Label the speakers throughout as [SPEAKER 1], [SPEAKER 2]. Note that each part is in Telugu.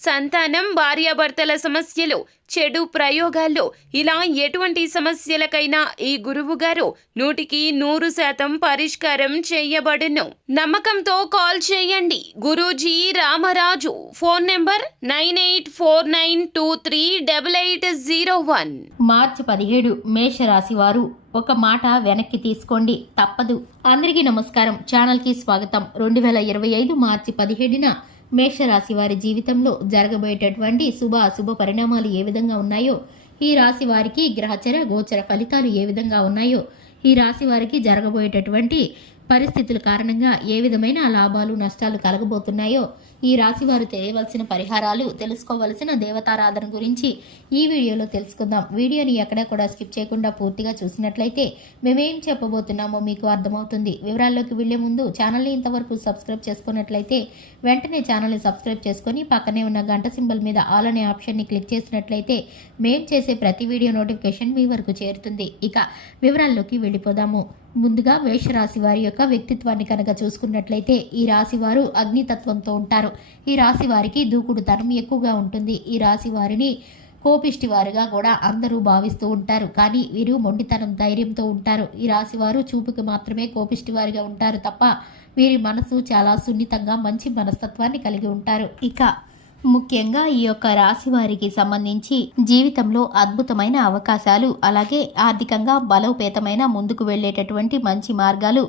[SPEAKER 1] సంతానం భార్యాభర్తల సమస్యలు చెడు ప్రయోగాల్లో. ఇలా ఎటువంటి సమస్యలకైనా ఈ గురువు గారు నూటికి నూరు శాతం పరిష్కారం చేయబడును. నమ్మకంతో కాల్ చేయండి. Guruji Ramaraju. Phone number nine eight four nine two three double eight zero one.
[SPEAKER 2] మార్చి పదిహేడు మేషరాశి వారు ఒక మాట వెనక్కి తీసుకోండి. తప్పదు. అందరికీ నమస్కారం. ఛానల్కి స్వాగతం. రెండు వేల ఇరవై ఐదు మార్చి పదిహేడున మేషరాశి వారి జీవితంలో జరగబోయేటటువంటి శుభ అశుభ పరిణామాలు ఏ విధంగా ఉన్నాయో ఈ రాశి వారికి గ్రహచర గోచర ఫలితాలు ఏ విధంగా ఉన్నాయో ఈ రాశి వారికి జరగబోయేటటువంటి పరిస్థితుల కారణంగా ఏ విధమైన లాభాలు నష్టాలు కలగబోతున్నాయో ఈ రాశి వారు తెలియవలసిన పరిహారాలు తెలుసుకోవలసిన దేవతారాధన గురించి ఈ వీడియోలో తెలుసుకుందాం. వీడియోని ఎక్కడా కూడా స్కిప్ చేయకుండా పూర్తిగా చూసినట్లయితే మేమేం చెప్పబోతున్నామో మీకు అర్థమవుతుంది. వివరాల్లోకి వెళ్ళే ముందు ఛానల్ని ఇంతవరకు సబ్స్క్రైబ్ చేసుకున్నట్లయితే వెంటనే ఛానల్ని సబ్స్క్రైబ్ చేసుకుని పక్కనే ఉన్న గంట సింబల్ మీద ఆల్ అనే ఆప్షన్ని క్లిక్ చేసినట్లయితే మేం చేసే ప్రతి వీడియో నోటిఫికేషన్ మీ వరకు చేరుతుంది. ఇక వివరాల్లోకి వెళ్ళిపోదాము. ముందుగా మేషరాశి వారి యొక్క వ్యక్తిత్వాన్ని కనుక చూసుకున్నట్లయితే ఈ రాశి వారు అగ్నితత్వంతో ఉంటారు. ఈ రాశి వారికి దూకుడుతనం ఎక్కువగా ఉంటుంది. ఈ రాశి వారిని కోపిష్టి వారుగా కూడా అందరూ భావిస్తూ ఉంటారు. కానీ వీరు మొండితనం ధైర్యంతో ఉంటారు. ఈ రాశి వారు చూపుకి మాత్రమే కోపిష్టి వారిగా ఉంటారు తప్ప వీరి మనసు చాలా సున్నితంగా మంచి మనస్తత్వాన్ని కలిగి ఉంటారు. ఇక ముఖ్యంగా ఈ యొక్క రాశి వారికి సంబంధించి జీవితంలో అద్భుతమైన అవకాశాలు అలాగే ఆర్థికంగా బలోపేతమైన ముందుకు వెళ్ళేటటువంటి మంచి మార్గాలు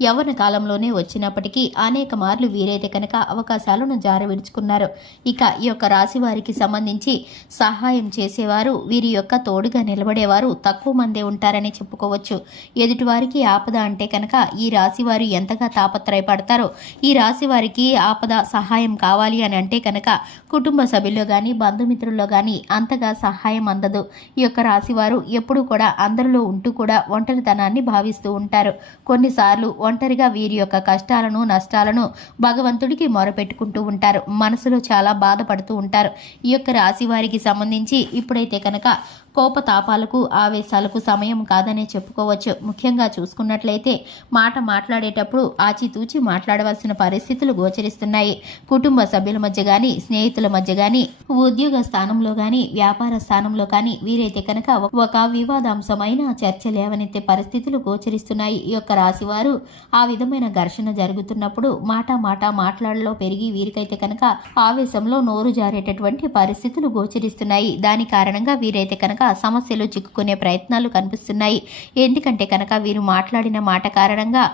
[SPEAKER 2] యవ్వన కాలంలోనే వచ్చినప్పటికీ అనేక మార్లు వీరైతే కనుక అవకాశాలను జారవిడుచుకున్నారు. ఇక ఈ యొక్క రాశి వారికి సంబంధించి సహాయం చేసేవారు వీరి యొక్క తోడుగా నిలబడేవారు తక్కువ మందే ఉంటారని చెప్పుకోవచ్చు. ఎదుటివారికి ఆపద అంటే కనుక ఈ రాశి వారు ఎంతగా తాపత్రయపడతారో ఈ రాశి వారికి ఆపద సహాయం కావాలి అని అంటే కనుక కుటుంబ సభ్యుల్లో కానీ బంధుమిత్రుల్లో కానీ అంతగా సహాయం అందదు. ఈ యొక్క రాశివారు ఎప్పుడూ కూడా అందరిలో ఉంటూ కూడా ఒంటరితనాన్ని భావిస్తూ ఉంటారు. కొన్నిసార్లు ఒంటరిగా వీరి యొక్క కష్టాలను నష్టాలను భగవంతుడికి మొరపెట్టుకుంటూ ఉంటారు. మనసులో చాలా బాధపడుతూ ఉంటారు. ఈ యొక్క రాశి వారికి సంబంధించి ఇప్పుడైతే కనుక కోపతాపాలకు ఆవేశాలకు సమయం కాదనే చెప్పుకోవచ్చు. ముఖ్యంగా చూసుకున్నట్లయితే మాట మాట్లాడేటప్పుడు ఆచితూచి మాట్లాడవలసిన పరిస్థితులు గోచరిస్తున్నాయి. కుటుంబ సభ్యుల మధ్య కానీ స్నేహితుల మధ్య కానీ ఉద్యోగ స్థానంలో కానీ వ్యాపార స్థానంలో కానీ వీరైతే కనుక ఒక వివాదాంశమైన చర్చ లేవనెత్తే పరిస్థితులు గోచరిస్తున్నాయి. ఈ యొక్క రాశివారు ఆ విధమైన ఘర్షణ జరుగుతున్నప్పుడు మాట మాట మాట్లాడలో పెరిగి వీరికైతే కనుక ఆవేశంలో నోరు జారేటటువంటి పరిస్థితులు గోచరిస్తున్నాయి. దాని కారణంగా వీరైతే కనుక సమస్యలు చిక్కుకునే ప్రయత్నాలు కనిపిస్తున్నాయి. ఎందుకంటే కనుక వీరు మాట్లాడిన మాట కారణంగా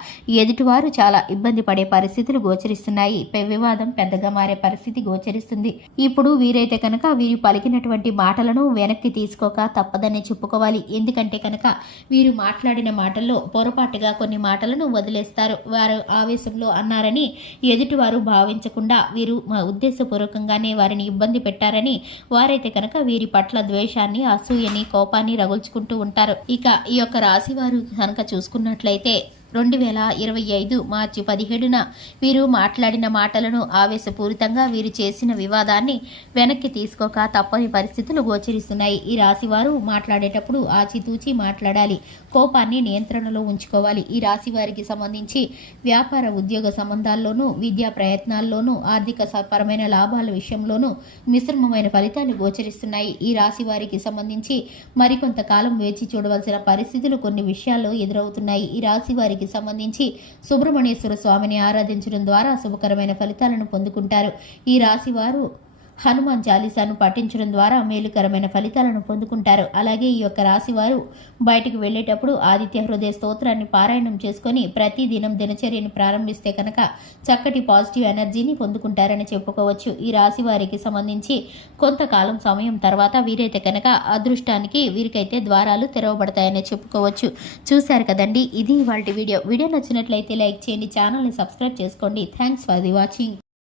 [SPEAKER 2] ఎదుటివారు చాలా ఇబ్బంది పడే పరిస్థితులు గోచరిస్తున్నాయి. వివాదం పెద్దగా మారే పరిస్థితి గోచరిస్తుంది. ఇప్పుడు వీరైతే కనుక వీరు పలికినటువంటి మాటలను వెనక్కి తీసుకోక తప్పదని చెప్పుకోవాలి. ఎందుకంటే కనుక వీరు మాట్లాడిన మాటల్లో పొరపాటుగా కొన్ని మాటలను వదిలేస్తారు. వారు ఆవేశంలో అన్నారని ఎదుటివారు భావించకుండా వీరు ఉద్దేశపూర్వకంగానే వారిని ఇబ్బంది పెట్టారని వారైతే కనుక వీరి పట్ల ద్వేషాన్ని అసూయని కోపాన్ని రగుల్చుకుంటూ ఉంటారు. ఇక ఈ యొక్క రాశి వారు కనుక చూసుకున్నట్లయితే రెండు వేల ఇరవై ఐదు మార్చి పదిహేడున వీరు మాట్లాడిన మాటలను ఆవేశపూరితంగా వీరు చేసిన వివాదాన్ని వెనక్కి తీసుకోక తప్పని పరిస్థితులు గోచరిస్తున్నాయి. ఈ రాశి వారు మాట్లాడేటప్పుడు ఆచితూచి మాట్లాడాలి. కోపాన్ని నియంత్రణలో ఉంచుకోవాలి. ఈ రాశి వారికి సంబంధించి వ్యాపార ఉద్యోగ సంబంధాల్లోనూ విద్యా ప్రయత్నాల్లోనూ ఆర్థిక పరమైన లాభాల విషయంలోనూ మిశ్రమమైన ఫలితాలు గోచరిస్తున్నాయి. ఈ రాశి వారికి సంబంధించి మరికొంతకాలం వేచి చూడవలసిన పరిస్థితులు కొన్ని విషయాల్లో ఎదురవుతున్నాయి. ఈ రాశి వారికి సంబంధించి సుబ్రహ్మణ్యేశ్వర స్వామిని ఆరాధించడం ద్వారా శుభకరమైన ఫలితాలను పొందుకుంటారు. ఈ రాశి వారు హనుమాన్ చాలీసాను పఠించడం ద్వారా మేలుకరమైన ఫలితాలను పొందుకుంటారు. అలాగే ఈ యొక్క రాశివారు బయటకు వెళ్ళేటప్పుడు ఆదిత్య హృదయ స్తోత్రాన్ని పారాయణం చేసుకొని ప్రతి దినం దినచర్యను ప్రారంభిస్తే కనుక చక్కటి పాజిటివ్ ఎనర్జీని పొందుకుంటారని చెప్పుకోవచ్చు. ఈ రాశి వారికి సంబంధించి కొంతకాలం సమయం తర్వాత వీరైతే కనుక అదృష్టానికి వీరికైతే ద్వారాలు తెరవబడతాయని చెప్పుకోవచ్చు. చూశారు కదండి? ఇది ఇవాళ వీడియో. వీడియో నచ్చినట్లయితే లైక్ చేయండి ఛానల్ని సబ్స్క్రైబ్ చేసుకోండి. Thanks for the watching.